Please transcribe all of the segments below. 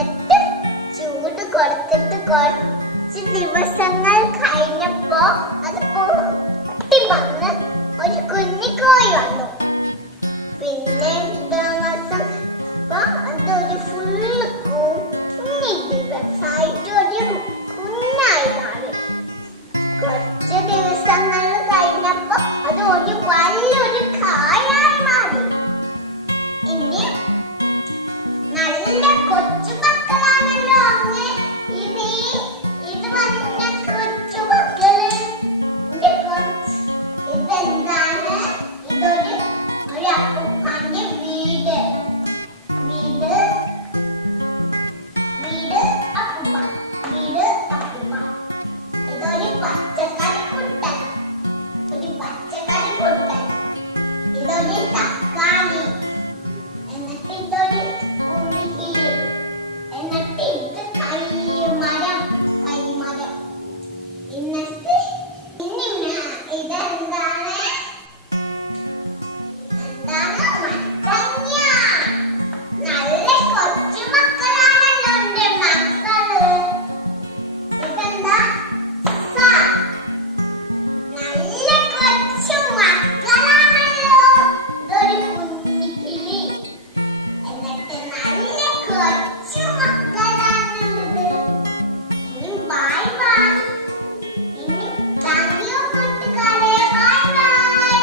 എന്നിട്ട് ചൂട് കൊടുത്തിട്ട് കുറച്ച് ദിവസങ്ങൾ കഴിഞ്ഞപ്പോ അത് പൊട്ടി വന്ന് ഒരു കുഞ്ഞിക്കോഴി വന്നു. പിന്നെ ദിവസം അതൊരു ഫുള്ള് കുഞ്ഞി ദിവസമായിട്ട് ഒരു കുഞ്ഞായി മാറി. കുറച്ച് ദിവസങ്ങൾ കഴിഞ്ഞപ്പോ അത് ഒരു വലിയൊരു കായായി മാറി. ഇനി നല്ല കൊച്ചുമക്കളാണല്ലോ അങ്ങ് ഇത് വന്ന കൊച്ചുമക്കള്. ഇതെന്താണ്? ഇതൊരു അപ്പൂപ്പന്റെ വീട്. വീട് അപ്പൂപ്പ. വീട് അപ്പൂപ്പ. ഇതൊരു പച്ചക്കറി കുട്ടൻ. ഇതൊരു തക്കാളി. എന്നിട്ട് ഇതൊരു കുഞ്ഞിക്കിളി. എന്നിട്ട് ഇത് കൈമരം. എന്നിട്ട് ഇതെന്താണ്? മത്തങ്ങ. നല്ല കൊച്ചുമക്കളാണല്ലോ എന്റെ മക്കള്. ഇതെന്താ? നല്ല കൊച്ചു മക്കളാണല്ലോ. ഇതൊരു കുഞ്ഞിക്കിളി. എന്നിട്ട് നല്ല കൊച്ചു മക്കളാണുള്ളത്. ഇനി ബൈ ബൈ. ഇനി താങ്ക് യു കൂട്ടുകാരെ. Bye bye.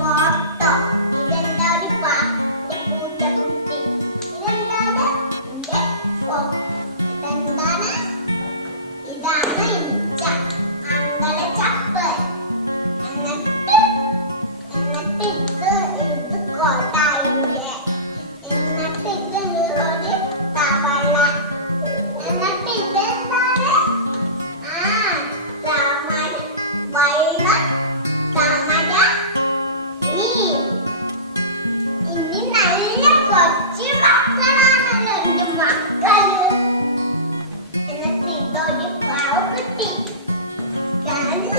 ഫോട്ടോ. ഇതെന്താ? ഒരു പൂച്ചക്കുട്ടി. ഇതെന്താണ്? എന്റെ ഇതെന്താണ്? ഇതാണ് ഈച്ച. അങ്കളച്ചപ്പ്. എന്നിട്ട് ഇത് കൊടയുടെ. എന്നിട്ട് ഇത് ഒരു തവള. എന്നിട്ട് ഇതെന്താണ്? താമര. വെള്ള താമര. ഇനി നല്ല കൊച്ചു മക്കളാണല്ലോ എന്റെ മക്കള്. എന്നിട്ട് ഇതൊരു പാവക്കുട്ടി. നല്ല